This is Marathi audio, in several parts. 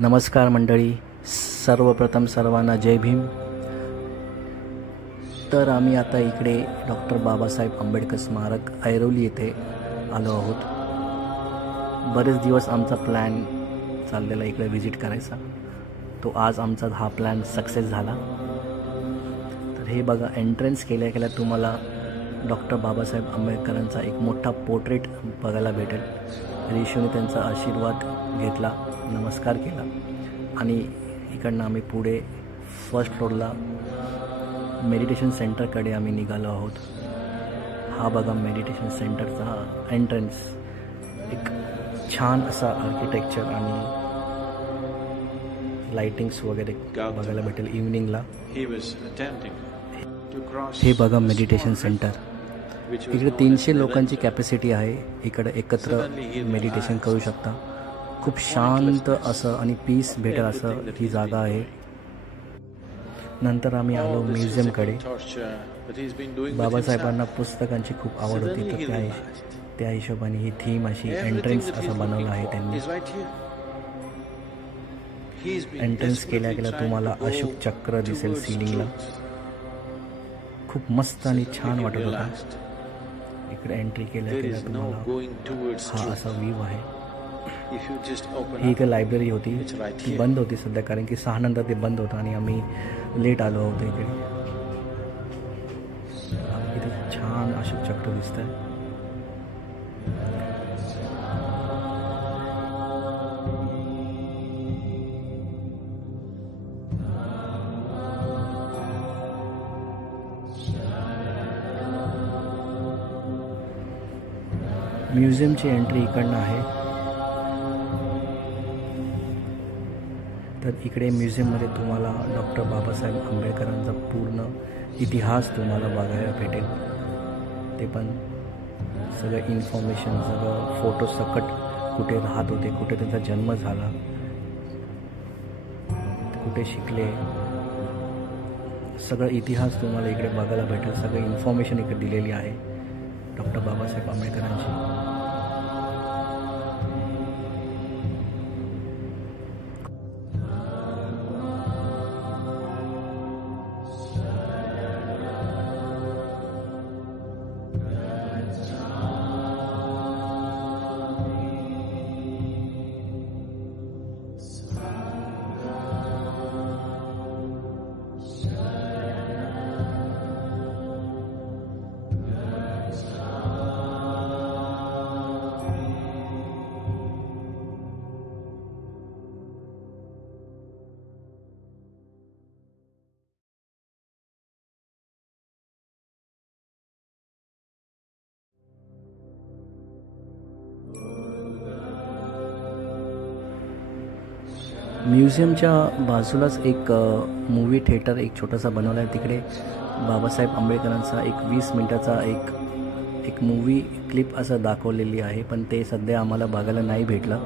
नमस्कार मंडळी, सर्वप्रथम सर्वांना जय भीम। तर आम्ही आता इकडे डॉक्टर बाबासाहेब आंबेडकर स्मारक ऐरोली येथे आलो आहोत। बरेच दिवस आमचा प्लॅन चाललेला इकडे व्हिजिट करायचा, तो आज आमचा हा प्लॅन सक्सेस झाला। तर हे बघा, एंट्रन्स केल्या केल्या तुम्हाला डॉक्टर बाबासाहेब आंबेडकरांचा एक मोठा पोर्ट्रेट बघायला भेटेल। रेशूने त्यांचा आशीर्वाद घेतला, नमस्कार केला आणि इकडनं आम्ही पुढे फर्स्ट फ्लोअरला मेडिटेशन सेंटरकडे आम्ही निघालो आहोत। हा बघा मेडिटेशन सेंटरचा एंट्रन्स, एक छान असा आर्किटेक्चर आणि लाइटिंग्स वगैरे बघायला भेटेल इव्हनिंगला। हे बघा मेडिटेशन सेंटर, इकडे 300 लोकांची कॅपॅसिटी आहे। इकडे एकत्र मेडिटेशन करू शकता। खूप शांत असं आणि पीस भेटेल असं ही जागा आहे। नंतर आम्ही आलो म्युझियमकडे। बाबासाहेबांना पुस्तकांची खूप आवड होती, तर त्या हिशोबाने ही थीम अशी एंट्रन्स असं बनवलं आहे त्यांनी। एंट्रन्स केल्या केल्या तुम्हाला अशोक चक्र दिसेल सीलिंगला, खूप मस्त आणि छान वाटत होता। इकडे एंट्री केल्या केल्या तुम्हाला हा असा व्ह्यू आहे। ही एक लायब्ररी होती, ती बंद होती सध्या, कारण की 6 नंतर ते बंद होतं आणि आम्ही लेट आलो होतो। इथे छान अशोक चक्र दिसत आहे। म्युझियमची एंट्री इकडनं आहे। तर इकडे म्युझियममध्ये तुम्हाला डॉक्टर बाबासाहेब आंबेडकरांचा पूर्ण इतिहास तुम्हाला बघायला भेटेल। ते पण सगळं इन्फॉर्मेशन, सगळं फोटो सकट, कुठे राहत होते, कुठे त्यांचा जन्म झाला, कुठे शिकले, सगळं इतिहास तुम्हाला इकडे बघायला भेटेल। सगळं इन्फॉर्मेशन इकडे दिलेली आहे डॉक्टर बाबासाहेब आंबेडकरांची। म्युझियमच्या बाजूलाच एक मूवी थिएटर एक छोटासा बनवला आहे। तिकडे बाबासाहेब आंबेडकरांचा एक 20 मिनिटाचा एक मूवी क्लिप असं दाखवलेली आहे, पण ते सध्या आम्हाला बघायला नाही भेटलं,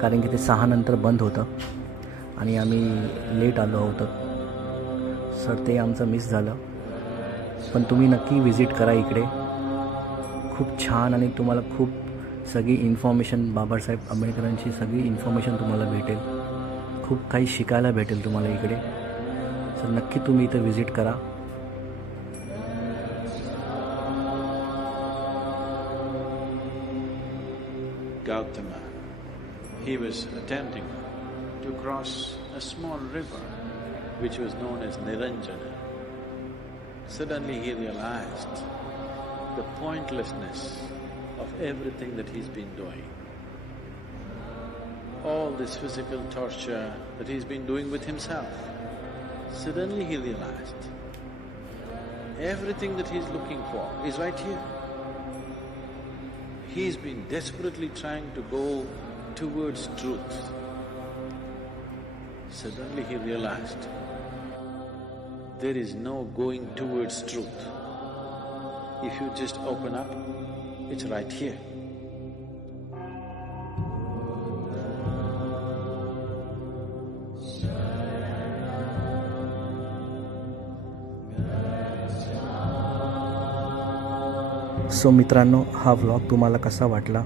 कारण की ते 6 नंतर बंद होतं आणि आम्ही लेट आलो होतो। सर ते आमचं मिस झालं, पण तुम्ही नक्की विजिट करा इकडे। खूप छान आणि तुम्हाला खूप सगळी इन्फॉर्मेशन, बाबासाहेब आंबेडकरांची सगळी इन्फॉर्मेशन तुम्हाला भेटेल। खूप काही शिकायला भेटेल तुम्हाला इकडे, तर नक्की तुम्ही इथे विजिट करा। Gautama, he was attempting to cross a small river which was known as Niranjana. Suddenly he realized the pointlessness of everything that he's been doing. All this physical torture that he's been doing with himself. Suddenly he realized everything that he's looking for is right here. He's been desperately trying to go towards truth. Suddenly he realized there is no going towards truth. If you just open up, it's right here. So मित्रांनो, हा व्लॉग तुम्हाला कसा वाटला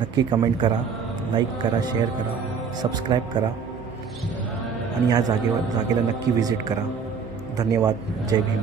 नक्की कमेंट करा, लाईक करा, शेअर करा, सबस्क्राईब करा। आणि या जागेला नक्की व्हिजिट करा. धन्यवाद. जय भीम.